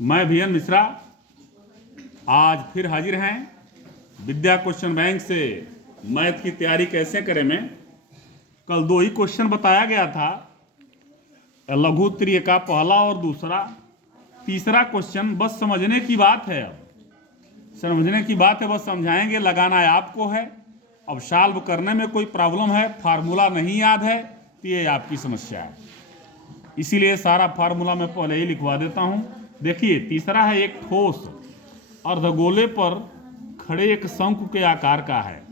मैं वीएन मिश्रा आज फिर हाजिर हैं विद्या क्वेश्चन बैंक से। मैथ की तैयारी कैसे करें में कल दो ही क्वेश्चन बताया गया था, लघु त्रिय का पहला और दूसरा। तीसरा क्वेश्चन बस समझने की बात है, अब समझने की बात है, बस समझाएंगे, लगाना है आपको है। अब सॉल्व करने में कोई प्रॉब्लम है, फार्मूला नहीं याद है तो ये आपकी समस्या है, इसीलिए सारा फार्मूला मैं पहले ही लिखवा देता हूं। देखिए तीसरा है, एक ठोस अर्धगोले पर खड़े एक शंकु के आकार का है,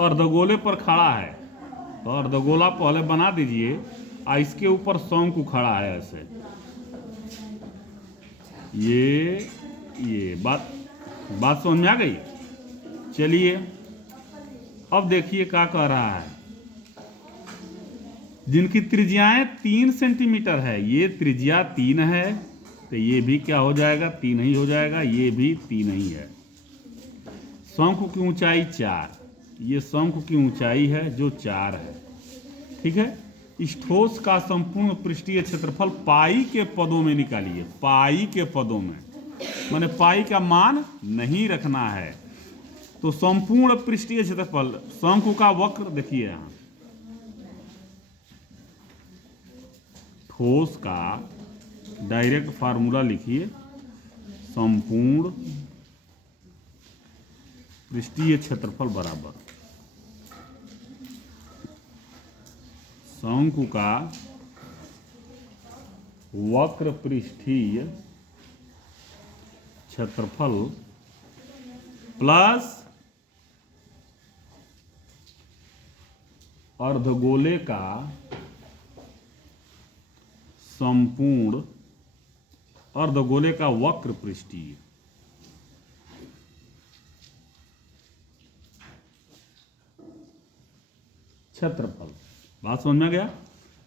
अर्धगोले पर खड़ा है, तो अर्धगोला पहले बना दीजिए और इसके ऊपर शंकु खड़ा है ऐसे। ये बात समझ में आ गई। चलिए अब देखिए क्या कह रहा है, जिनकी त्रिज्याएं 3 सेंटीमीटर है, ये त्रिज्या 3 है तो ये भी क्या हो जाएगा, 3 ही हो जाएगा, ये भी 3 ही है। शंकु की ऊंचाई 4, ये शंकु की ऊंचाई है जो 4 है, ठीक है। इस ठोस का संपूर्ण पृष्ठीय क्षेत्रफल पाई के पदों में निकालिए, पाई के पदों में, माने पाई का मान नहीं रखना है। तो संपूर्ण पृष्ठीय क्षेत्रफल शंकु का वक्र देखिए यहां, ठोस का डायरेक्ट फार्मूला लिखिए, संपूर्ण पृष्ठीय क्षेत्रफल बराबर शंकु का वक्र पृष्ठीय क्षेत्रफल प्लस अर्धगोले का संपूर्ण अर्धगोले का वक्र पृष्ठीय क्षेत्रफल। बात समझ में आ गया।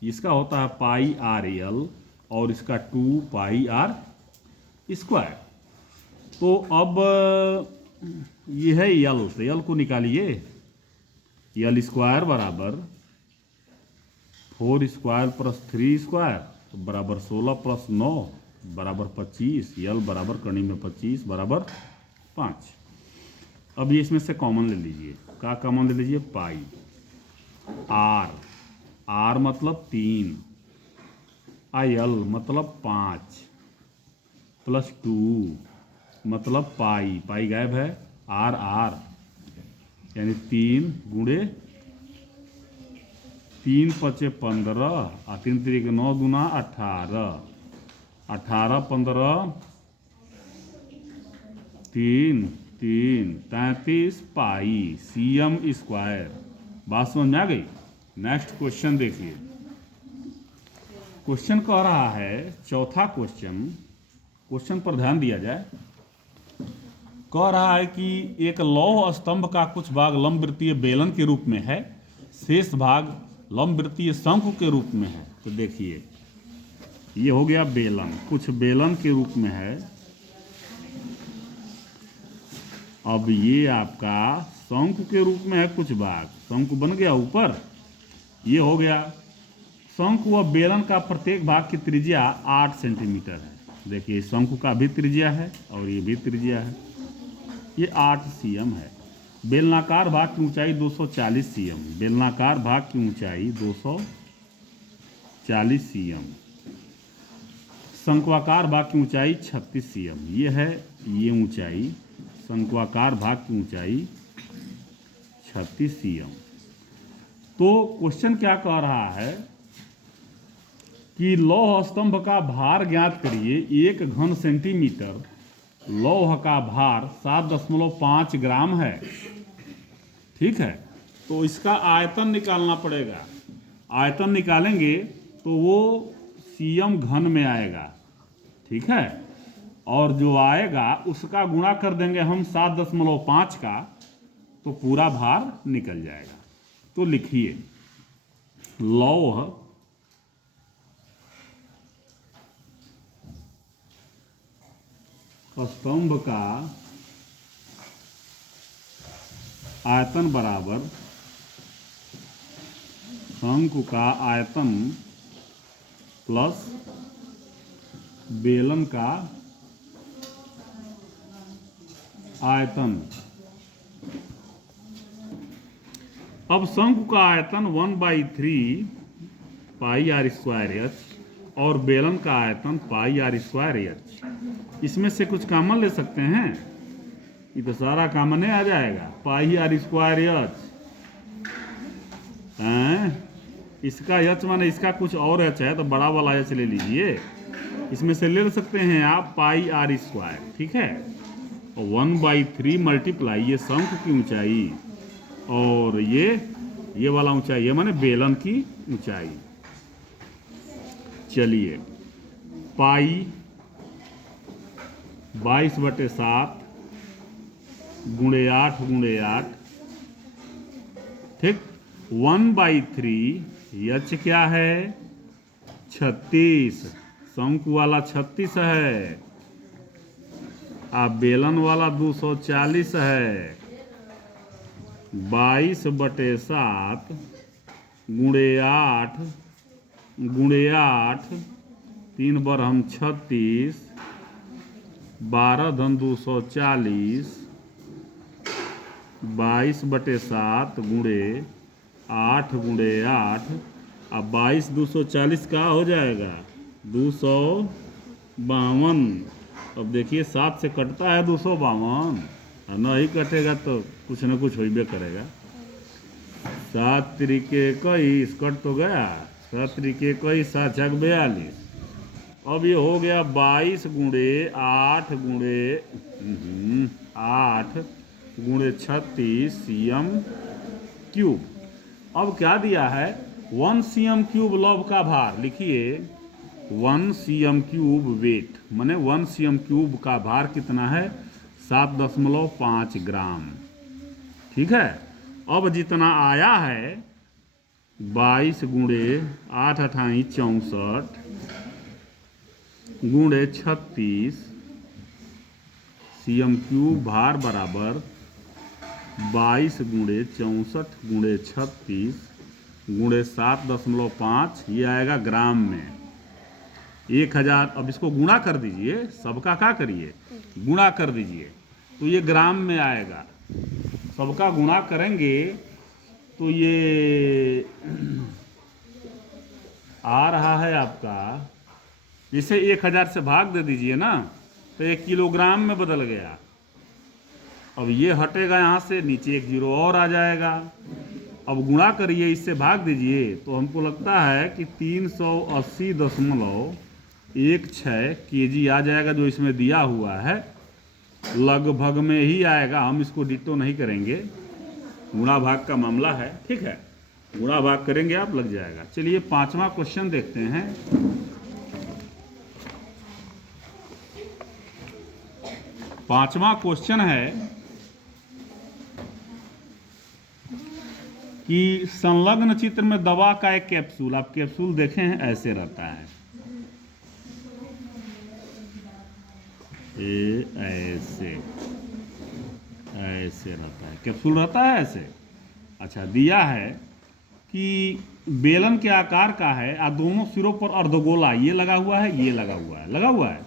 इसका होता है पाई आर एल और इसका 2 पाई आर स्क्वायर। तो अब ये है यल, तो यल को निकालिए, यल स्क्वायर बराबर 4 स्क्वायर प्लस 3 स्क्वायर तो बराबर 16 प्लस 9 बराबर 25, यल बराबर कड़ी में 25 बराबर 5। अब ये इसमें से कॉमन ले लीजिए, क्या कॉमन ले लीजिए, पाई आर, आर मतलब 3, यल मतलब 5 प्लस 2 मतलब पाई, पाई गायब है, आर आर यानी 3 गुणे 3 पचे 15 और 3 तरीके 9 दूना 18, 18 15 3 3 33 पाई सीएम स्क्वायर। बात समझ में आ गई। नेक्स्ट क्वेश्चन देखिए, क्वेश्चन कह रहा है, चौथा क्वेश्चन पर ध्यान दिया जाए। कह रहा है कि एक लौह स्तंभ का कुछ भाग लंबवृत्तीय बेलन के रूप में है, शेष भाग लंबवृत्तीय शंकु के रूप में है। तो देखिए ये हो गया बेलन, कुछ बेलन के रूप में है। अब ये आपका शंकु के रूप में है, कुछ भाग शंकु बन गया ऊपर, ये हो गया शंकु। व बेलन का प्रत्येक भाग की त्रिज्या 8 सेंटीमीटर है। देखिए शंकु का भी त्रिज्या है और ये भी त्रिज्या है, ये 8 सीएम है। बेलनाकार भाग की ऊंचाई 240 सीएम, बेलनाकार भाग की ऊंचाई 240 सीएम। शंक्वाकार भाग की ऊंचाई 36 सीएम, ये है ये ऊंचाई, शंक्वाकार भाग की ऊंचाई 36 सीएम। तो क्वेश्चन क्या कह रहा है कि लौह स्तंभ का भार ज्ञात करिए। 1 घन सेंटीमीटर लौह का भार 7.5 ग्राम है, ठीक है। तो इसका आयतन निकालना पड़ेगा, आयतन निकालेंगे तो वो सीएम घन में आएगा, ठीक है। और जो आएगा उसका गुणा कर देंगे हम 7.5 का, तो पूरा भार निकल जाएगा। तो लिखिए लौह स्तंभ का आयतन बराबर शंकु का आयतन प्लस बेलन का आयतन। अब शंकु का आयतन 1/3 पाई आर स्क्वायर एच और बेलन का आयतन पाई आर स्क्वायर एच। इसमें से कुछ कॉमन ले सकते हैं, ये तो सारा कॉमन आ जाएगा। पाई आर स्क्वायर एच, इसका एच माने इसका कुछ और एच है तो बड़ा वाला एच ले लीजिए। इसमें से ले सकते हैं आप पाई आर स्क्वायर, ठीक है। 1/3 मल्टीप्लाई ये शंकु की ऊंचाई और ये वाला ऊंचाई, ये माने बेलन की ऊंचाई। चलिए पाई 22/7 गुणे 8 गुणे 8, ठीक। 1/3 एच क्या है 36, शंकु वाला 36 है, आ बेलन वाला 240 है। 22/7 गुणे 8 गुणे 8, 3 बार हम 36, 12 धन 240, 22/7 गुणे 8 गुणे 8, अब 22 240 का हो जाएगा 252। अब देखिए 7 से कटता है 252, नहीं कटेगा तो कुछ न कुछ होइबे करेगा। 7 त्रिके 21 कट तो गया, 7 त्रिके 21, 7 छक 42। अब ये हो गया 22 गुणे 8 गुणे 8 गुणे 36 cm क्यूब। अब क्या दिया है 1 cm क्यूब लौह का भार, लिखिए 1 cm क्यूब वेट, माने 1 cm क्यूब का भार कितना है 7.5 ग्राम, ठीक है। अब जितना आया है 22 गुणे 8 अठाई 64 गुणे 36 cm क्यूब भार बराबर 22 गुणे 64 गुणे 36 गुणे 7.5, ये आएगा ग्राम में 1000। अब इसको गुणा कर दीजिए, सबका क्या करिए गुणा कर दीजिए तो ये ग्राम में आएगा। सबका गुणा करेंगे तो ये आ रहा है आपका, इसे 1000 से भाग दे दीजिए ना तो 1 किलोग्राम में बदल गया। अब ये हटेगा यहाँ से, नीचे 1 जीरो और आ जाएगा। अब गुणा करिए, इससे भाग दीजिए तो हमको लगता है कि 380.16 केजी आ जाएगा, जो इसमें दिया हुआ है लगभग में ही आएगा। हम इसको डिटो नहीं करेंगे, गुणा भाग का मामला है, ठीक है। गुणा भाग करेंगे आप लग जाएगा। चलिए 5वां क्वेश्चन देखते हैं। 5वां क्वेश्चन है कि संलग्न चित्र में दवा का एक कैप्सूल, आप कैप्सूल देखे हैं ऐसे रहता है, ऐसे रहता है, कैप्सूल रहता है ऐसे। अच्छा, दिया है कि बेलन के आकार का है, दोनों सिरों पर अर्धगोला ये लगा हुआ है, ये लगा हुआ है।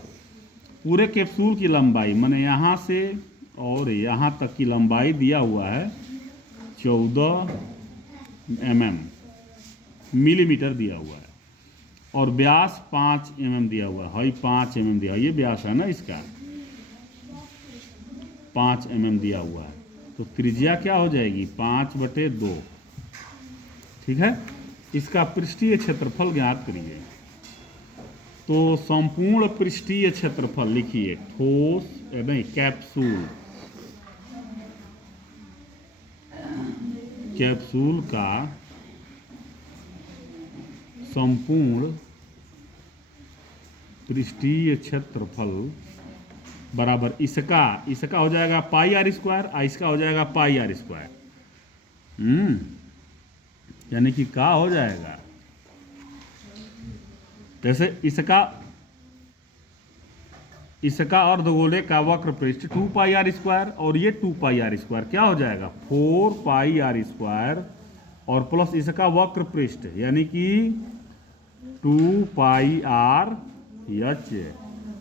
पूरे कैप्सूल की लंबाई माने यहाँ से और यहाँ तक की लंबाई दिया हुआ है 14 मिलीमीटर दिया हुआ है और व्यास 5 mm दिया हुआ है। 5 mm दिया, ये व्यास है ना इसका, 5 mm दिया हुआ है। तो त्रिज्या क्या हो जाएगी 5/2, ठीक है। इसका पृष्ठीय क्षेत्रफल ज्ञात करिए। तो संपूर्ण पृष्ठीय क्षेत्रफल लिखिए, ठोस नहीं कैप्सूल का संपूर्ण पृष्ठीय क्षेत्रफल बराबर इसका हो जाएगा पाई आर स्क्वायर, इसका हो जाएगा पाई आर स्क्वायर। यानी कि का हो जाएगा, जैसे इसका अर्धगोले का वक्र पृष्ठ 2 पाई आर स्क्वायर और ये 2 पाई आर स्क्वायर क्या हो जाएगा 4 पाई आर स्क्वायर और प्लस इसका वक्र पृष्ठ यानी कि 2 पाई आर एच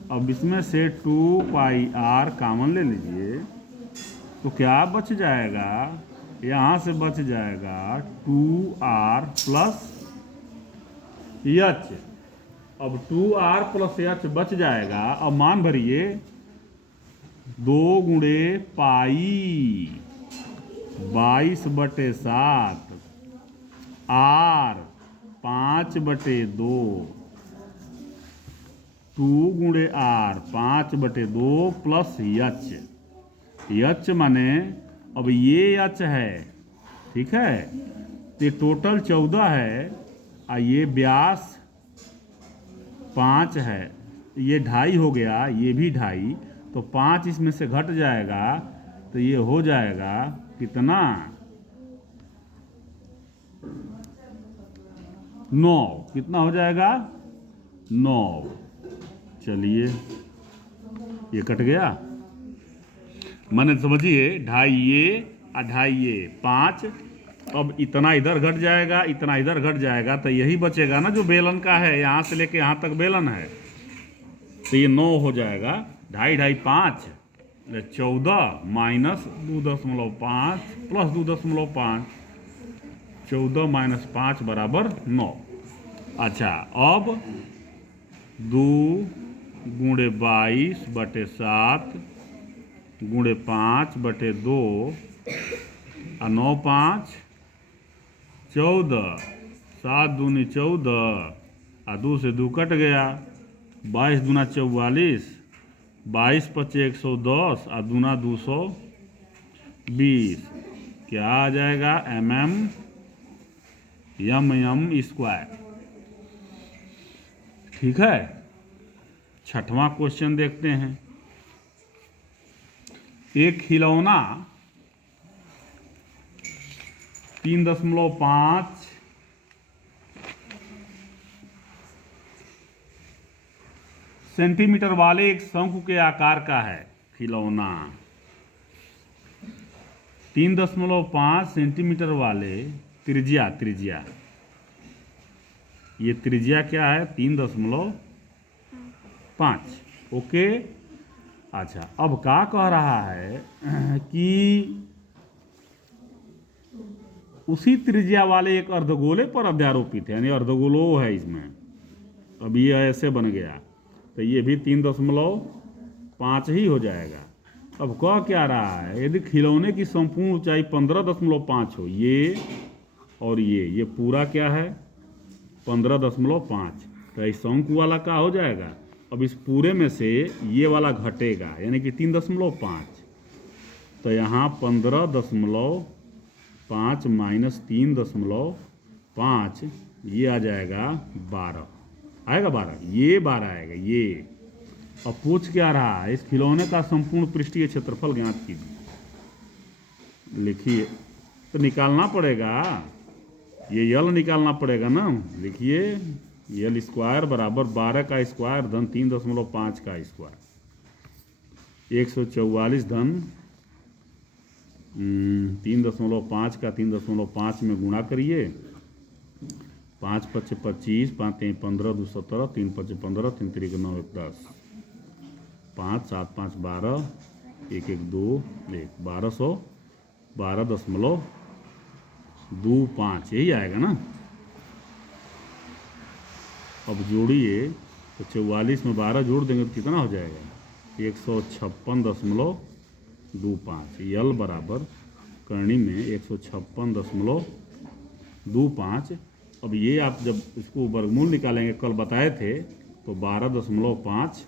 अब इसमें से 2πr कॉमन ले लीजिए, तो क्या बच जाएगा, यहाँ से बच जाएगा 2r प्लस एच। अब 2r प्लस एच बच जाएगा। अब मान भरिए 2 गुणे पाई 22/7 r 5/2 2 गुणे r 5/2 प्लस एच माने अब ये एच है, ठीक है, तो ये टोटल 14 है और ये व्यास 5 है, ये 2.5 हो गया, ये भी 2.5, तो 5 इसमें से घट जाएगा, तो ये हो जाएगा कितना 9। कितना हो जाएगा 9। चलिए ये कट गया, मैंने समझिए 2.5 ये और 2.5 ये 5। अब इतना इधर घट जाएगा, इतना इधर घट जाएगा, तो यही बचेगा ना जो बेलन का है, यहाँ से लेके यहाँ तक बेलन है, तो ये 9 हो जाएगा। 2.5 5 14 माइनस 2.5 प्लस 2.5 14 माइनस 5 बराबर 9। अच्छा अब 2 गुणे 22/7 गुणे 5/2 और 9 5 14, 7 दूनी 14 और 2 से 2 कट गया, 22 दूना 44, 22 पचे 110 और दूना 220। क्या आ जाएगा एम स्क्वायर। ठीक है, छठवां क्वेश्चन देखते हैं। एक खिलौना 3.5 सेंटीमीटर वाले एक शंकु के आकार का है। खिलौना 3.5 सेंटीमीटर वाले त्रिज्या ये त्रिज्या क्या है 3.5। ओके। अच्छा अब क्या कह रहा है कि उसी त्रिज्या वाले एक अर्धगोले पर अध्यारोपित है, यानी अर्धगोलो है इसमें। अब ये ऐसे बन गया तो ये भी 3.5 ही हो जाएगा। अब कह क्या रहा है, यदि खिलौने की संपूर्ण ऊंचाई 15.5 हो, ये और ये पूरा क्या है 15.5, तो इस शंकु वाला क्या हो जाएगा। अब इस पूरे में से ये वाला घटेगा, यानी कि 3.5, तो यहाँ 15.5 माइनस 3.5 ये आ जाएगा 12, आएगा 12, ये 12 आएगा ये। अब पूछ क्या रहा है, इस खिलौने का संपूर्ण पृष्ठीय क्षेत्रफल ज्ञात कीजिए। लिखिए, तो निकालना पड़ेगा, ये यल निकालना पड़ेगा ना। लिखिए यल स्क्वायर बराबर 12 का स्क्वायर धन 3.5 का स्क्वायर, 144 धन 3.5 का 3.5 में गुणा करिए। 5 पचे 25, 5 3 15, 2 17, 3 पचे 15, 3 3 9 1 10, 5 7 5 12, 1 1 2 1 12.25 यही आएगा ना। अब जोड़िए तो 44 में 12 जोड़ देंगे तो कितना हो जाएगा 156.25। यल बराबर करनी में 156.25। अब ये आप जब इसको वर्गमूल निकालेंगे, कल बताए थे, तो 12.5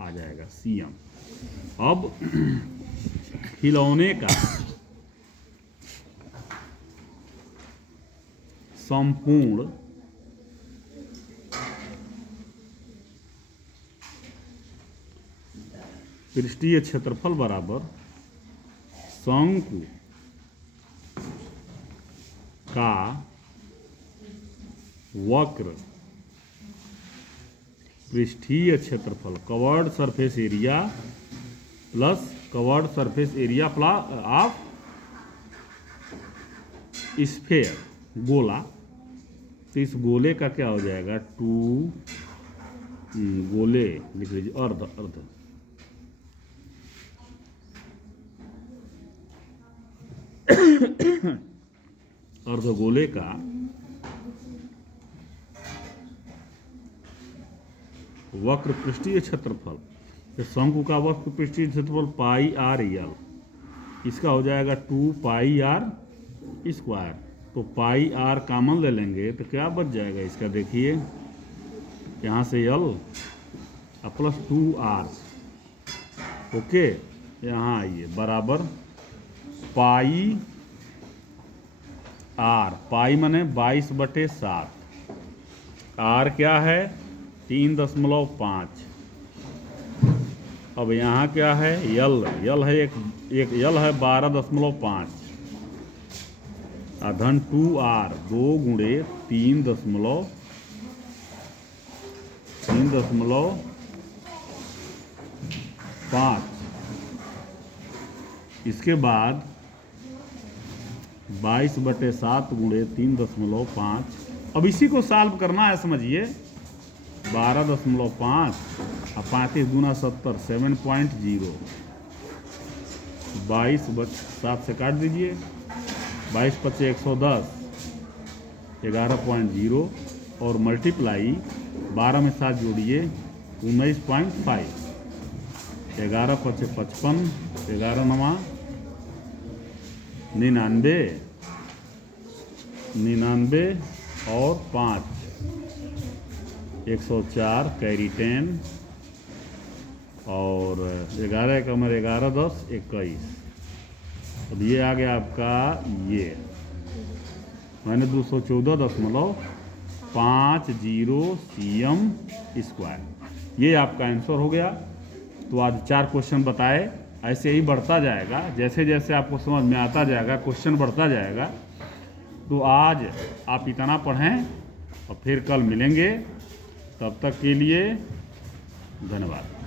आ जाएगा सीएम। अब खिलौने का संपूर्ण पृष्ठीय क्षेत्रफल बराबर शंकु का वक्र पृष्ठीय क्षेत्रफल curved surface area plus curved surface area of sphere, गोला। तो इस गोले का क्या हो जाएगा 2 गोले लिख लीजिए, अर्ध अर्ध अर्धगोले का वक्र पृष्ठीय क्षेत्रफल, तो शंकु का वक्र पृष्ठीय क्षेत्रफल पाई आर यल, इसका हो जाएगा 2 पाई आर स्क्वायर। तो पाई आर कॉमन ले लेंगे तो क्या बच जाएगा इसका, देखिए यहाँ से यल प्लस 2 आर, ओके, यहाँ आइए बराबर पाई आर, पाई माने 22/7, आर क्या है 3.5। अब यहाँ क्या है यल, यल है एक यल है 12.5 धन 2r 2 गुणे 3.5। इसके बाद 22/7 गुणे 3.5। अब इसी को सॉल्व करना है, समझिए 12.5 और 35 गुना 70 7.0, 22/7 से काट दीजिए, 22 × 110 11.0 और मल्टीप्लाई 12 में 7 जोड़िए 19.5, 11 × 5 55, 11 × 9 99 और 5 104 कैरी 10 और 11 कमर 11 10 21। अब ये आ गया आपका, ये मैंने 214.50 cm स्क्वायर, ये आपका आंसर हो गया। तो आज 4 क्वेश्चन बताए, ऐसे ही बढ़ता जाएगा, जैसे जैसे आपको समझ में आता जाएगा क्वेश्चन बढ़ता जाएगा। तो आज आप इतना पढ़ें और फिर कल मिलेंगे, तब तक के लिए धन्यवाद।